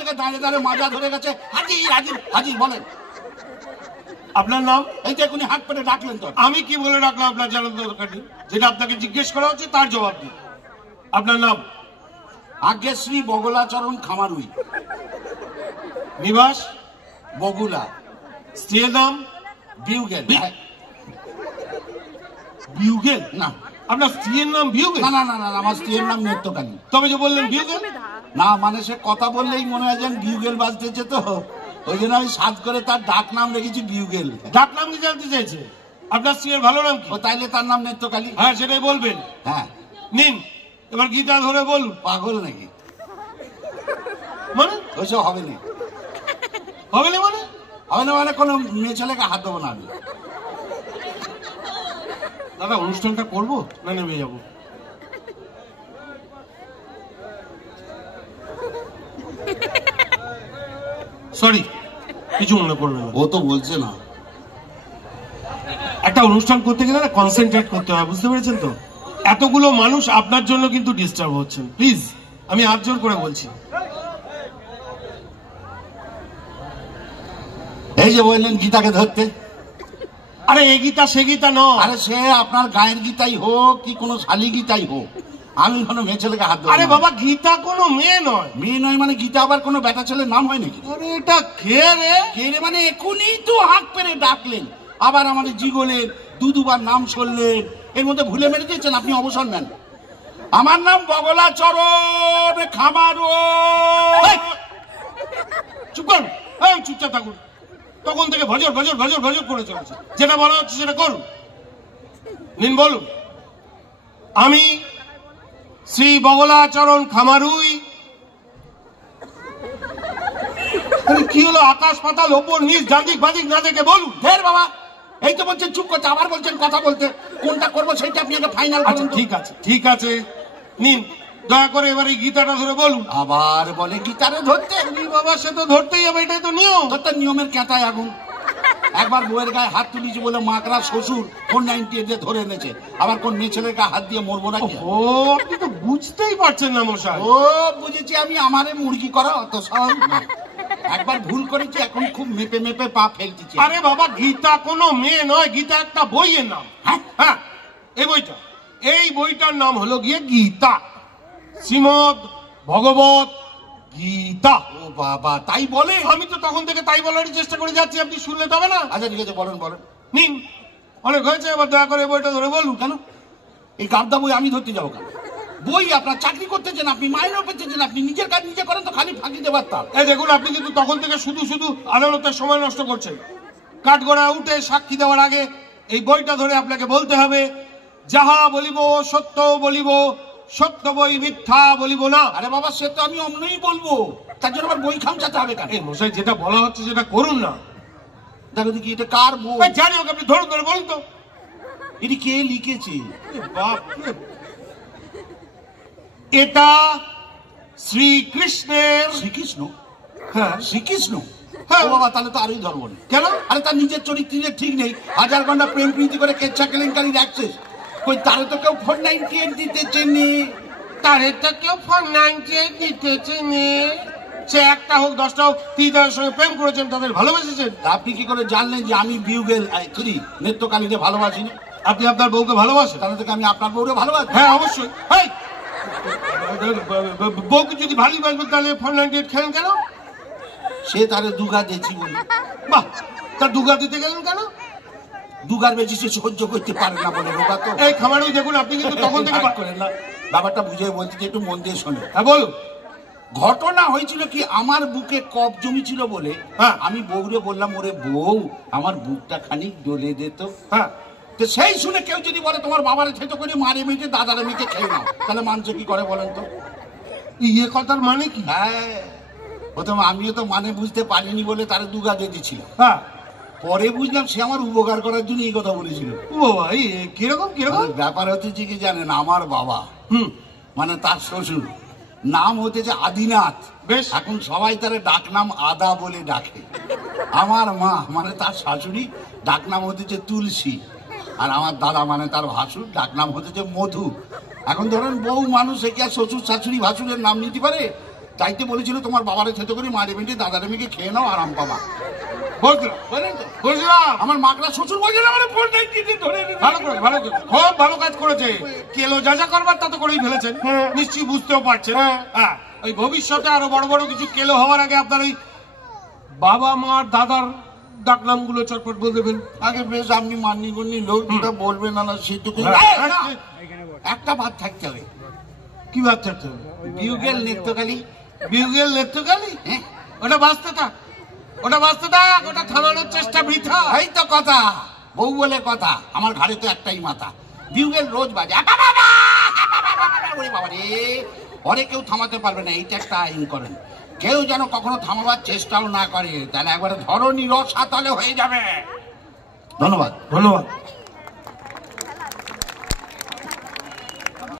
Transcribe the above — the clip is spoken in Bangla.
থেকে দাঁড়িয়ে দাঁড়িয়ে মাজা ধরে গেছে। হাজির হাজির হাজির বলেন। আপনার নাম? এই যে এখনই হাত পেটে ডাকলেন তো। আমি কি বলে ডাকলাম আপনার জানার দরকার নেই, যেটা আপনাকে জিজ্ঞেস করা হচ্ছে তার জবাব দিন। আপনার নাম? আজ্ঞে শ্রী বগলাচরণ খামারুই। নিবাস? বগুলা। স্ত্রীর নাম? বিউগেল। বিউগেল? না। আপনার স্ত্রীর নাম বিউগেল? না না না না, আমার স্ত্রীর নাম নেত্রকালী। তবে যে বললেন বিউগেল? না মানে সে কথা বললেই মনে হয় যেন বিউগেল বাজতেছে, তো ওই জন্য আমি সাজ করে তার ডাক নাম রেখেছি বিউগেল। ডাক নাম কি জানতে চাইছে? আপনার স্ত্রীর ভালো নাম কি? ও তাইলে তার নাম নেত্রকালী। হ্যাঁ সেটাই বলবেন। হ্যাঁ নিন এবার গীতা ধরে বলুন। পাগল নাকি? মানে ওইসব হবে না। হবে না মানে? হবে না মানে কোনো মেয়ে ছেলেকে হাত দেবো না আমি। দাদা অনুষ্ঠানটা করবো না নেমে যাবো? সরি, কিছু মনে করবে না। ও তো বলছে না। একটা অনুষ্ঠান করতে গেলে না কনসেন্ট্রেট করতে হয়, বুঝতে পেরেছেন তো? এতগুলো মানুষ আপনার জন্য কিন্তু ডিস্টার্ব হচ্ছেন, প্লিজ আমি হাত জোর করে বলছি। এই যে বললেন গীতাকে ধরতে, আরে এ গীতা সে গীতা নয়। আরে সে আপনার গায়ের গীতাই হোক কি কোনো শালি গীতাই হোক, আমি কোনো মেয়ে ছেলেকে হাত দেবো না। আরে বাবা গীতা কোনো মেয়ে নয়। মেয়ে নয় মানে গীতা আবার কোনো বেটা ছেলের নাম হয় নাকি? আরে এটা কে রে? কে রে মানে এখনই তো হাত পেরে ডাকলেন, আবার আমাদের জিগলের দুবার নাম শুনলেন, এর মধ্যে ভুলে মেরে দিয়েছেন। আপনি অবসর নেন। আমার নাম বগলাচরণ খামারুই। চুপ করুন, এই চুপচাপ থাকুন। তখন থেকে ভজর ভজর ভজর ভজর করে চলেছে, যেটা বলা হচ্ছে সেটা করুন। নিন বলুন। আমি শ্রী বগলাচরণ খামারুই। কি হলো? আকাশ পাতাল ওপর নিচ ডানদিক বাদিক না দেখে বলুন। ধের বাবা, এই তো বলছেন চুপ করতে, আবার বলছেন কথা বলতে। কোনটা করবো সেটা আপনি আগে ফাইনাল আচ্ছা করুন। ঠিক আছে ঠিক আছে, নিন দয়া করে এবার এই গীতাটা ধরে বলুন। আবার বলে গীতারে ধরতে। বাবা সে তো ধরতেই হবে, এটাই তো নিয়ম। তোর নিয়মের ক্যাঁটায় আগুন। একবার বউয়ের গায়ে হাত তুলেছি বলে মাকড়া শ্বশুর 498 দিয়ে ধরে এনেছে, আবার কোন মেয়ে ছেলের গায়ে হাত দিয়ে মরবো নাকি? ও আপনি তো বুঝতেই পারছেন না মশাই। ও বুঝেছি আমি, আমারে মুরগি করা অত সহজ না। একবার ভুল করেছি, এখন খুব মেপে মেপে পা ফেলতেছি। আরে বাবা গীতা কোনো মেয়ে নয়, গীতা একটা বইয়ের নাম। হ্যাঁ হ্যাঁ এই বইটার নাম হলো গিয়ে গীতা, শ্রীমদ ভগবত গীতা। ও বাবা তাই বলে? আমি তো তখন থেকে তাই বলারই চেষ্টা করে যাচ্ছি, আপনি শুনলে তবে না। আচ্ছা ঠিক আছে বলেন বলেন। নিন অনেক হয়েছে, এবার দয়া করে বইটা ধরে বলুন। কেন এই গাবদা বই আমি ধরতে যাবো কেন? বই আপনার চাকরি করতেছেন, আপনি মাইনেও পেতেছেন, আপনি নিজের কাজ নিজে করেন তো, খালি ফাঁকি দেবার তার। এই দেখুন আপনি কিন্তু তখন থেকে শুধু শুধু আদালতের সময় নষ্ট করছেন। কাঠগড়া উঠে সাক্ষী দেওয়ার আগে এই বইটা ধরে আপনাকে বলতে হবে, যাহা বলিব সত্য বলিব, সত্য বই মিথ্যা বলিব না। আরে বাবা সে তো আমি অমনই বলবো, তার জন্য আবার বই খামচাতে হবে কেন? এই মশাই যেটা বলা হচ্ছে সেটা করুন না। দেখো দেখি এটা কার বই? এই জানি ওকে, আপনি ধরুন ধরে বলুন তো। এটি কে লিখেছে? বাপ রে। এটা শ্রীকৃষ্ণের। শ্রীকৃষ্ণ? হ্যাঁ শ্রীকৃষ্ণ? হ্যাঁ। ও বাবা তাহলে তো আরোই ধরবো না। কেন? আরে তার নিজের চরিত্রের ঠিক নেই, 1000 ঘন্টা প্রেম প্রীতি করে কেচ্ছা কেলেঙ্কারির অ্যাক্সেস। কই তারে তো কেউ 498 দিতেছে নি। তারে তো কেউ 498 দিতেছে নি। সে একটা হোক 10টা হোক, তিনি তাদের সঙ্গে প্রেম করেছেন, তাদের ভালোবেসেছেন। আপনি কি করে জানলেন যে আমি বিউগেল নেত্রকালীকে ভালোবাসি না? আপনি আপনার বউকে ভালোবাসেন? তাহলে থেকে আমি আপনার বউরে ভালোবাসি। হ্যাঁ অবশ্যই। এই, বউকে যদি ভালোবাসবেন তাহলে 498 খেলেন কেন? সে তারে দুগা দিয়েছি বলি। বাহ, তার দুগা দিতে গেলেন কেন? দুগার বেশি সে সহ্য করতে পারে না বলে রোগা তো। এই খামারই দেখুন আপনি কিন্তু তখন থেকে করেন না, ব্যাপারটা বুঝে বলছি যে একটু মন দিয়ে শোনে। হ্যাঁ বলুন। ঘটনা হয়েছিল কি, আমার বুকে কফ জমেছিল বলে আমি বউরে বললাম, ওরে বউ আমার বুকটা খানিক ডলে দিত। হ্যাঁ তো সেই শুনে কেউ যদি বলে তোমার বাবারে ছেতো করে মারে মেটে দাদারে মেটে খেয়ে নাও, তাহলে মানুষ কি করে বলেন তো? ইয়ে কথার মানে কি? হ্যাঁ প্রথমে আমিও তো মানে বুঝতে পারিনি বলে তার দুগা দিয়ে দিচ্ছিলাম। হ্যাঁ পরে বুঝলাম সে আমার উপকার করার জন্য এই কথা বলেছিল। ও বাবা, এই কিরকম কিরকম ব্যাপার হচ্ছে কি জানেন, আমার বাবা মানে তার শ্বশুর নাম হতেছে আদিনাথ। বেশ। এখন সবাই তার ডাক নাম আদা বলে ডাকে। আমার মা মানে তার শাশুড়ি ডাক নাম হতেছে তুলসী, আর আমার দাদা মানে তার ভাসুর ডাক নাম হতেছে মধু। এখন ধরেন বউ মানুষ কি আর শ্বশুর শাশুড়ি ভাসুরের নাম নিতে পারে? চাইতে বলেছিল তোমার বাবারে থেতে করে মারে বেঁটে দাদারে মেয়েকে খেয়ে নাও আরাম পাবা। বলছিলাম বলেন তো বলছিলাম আমার মাকড়া শ্বশুর বলছিল আমার ফোনটা কেটে ধরে এনেছে। ভালো করে ভালো করে খুব ভালো কাজ করেছে। কেলো যা যা করবার তা তো করেই ফেলেছেন, নিশ্চয়ই বুঝতেও পারছেন। হ্যাঁ, ওই ভবিষ্যতে আরো বড় বড় কিছু কেলো হওয়ার আগে আপনার এই বাবা মার দাদার ডাক নামগুলো চটপট বলে দেবেন। আগে বেশ আপনি মান্নি গুন্নি লোক যেটা বলবেন না সেটুকু একটা ভাত থাকতে হবে। কি ভাত থাকতে হবে? বিউগেল নেত্রকালী। বিউগেল নেত্রকালী? হ্যাঁ, ওটা বাঁচতে থাক, ওটা বাঁচতে থাক, ওটা থামানোর চেষ্টা বৃথা। এই তো কথা, বউ বলে কথা। আমার ঘরে তো একটাই মাথা, বিউগেল রোজ বাজে। ওরে বাবা রে, ঘরে কেউ থামাতে পারবে না, এইটা একটা আইন করেন। কেউ যেন কখনো থামাবার চেষ্টাও না করে, তাহলে একবারে ধরনী রসাতলে হয়ে যাবে। ধন্যবাদ। ধন্যবাদ।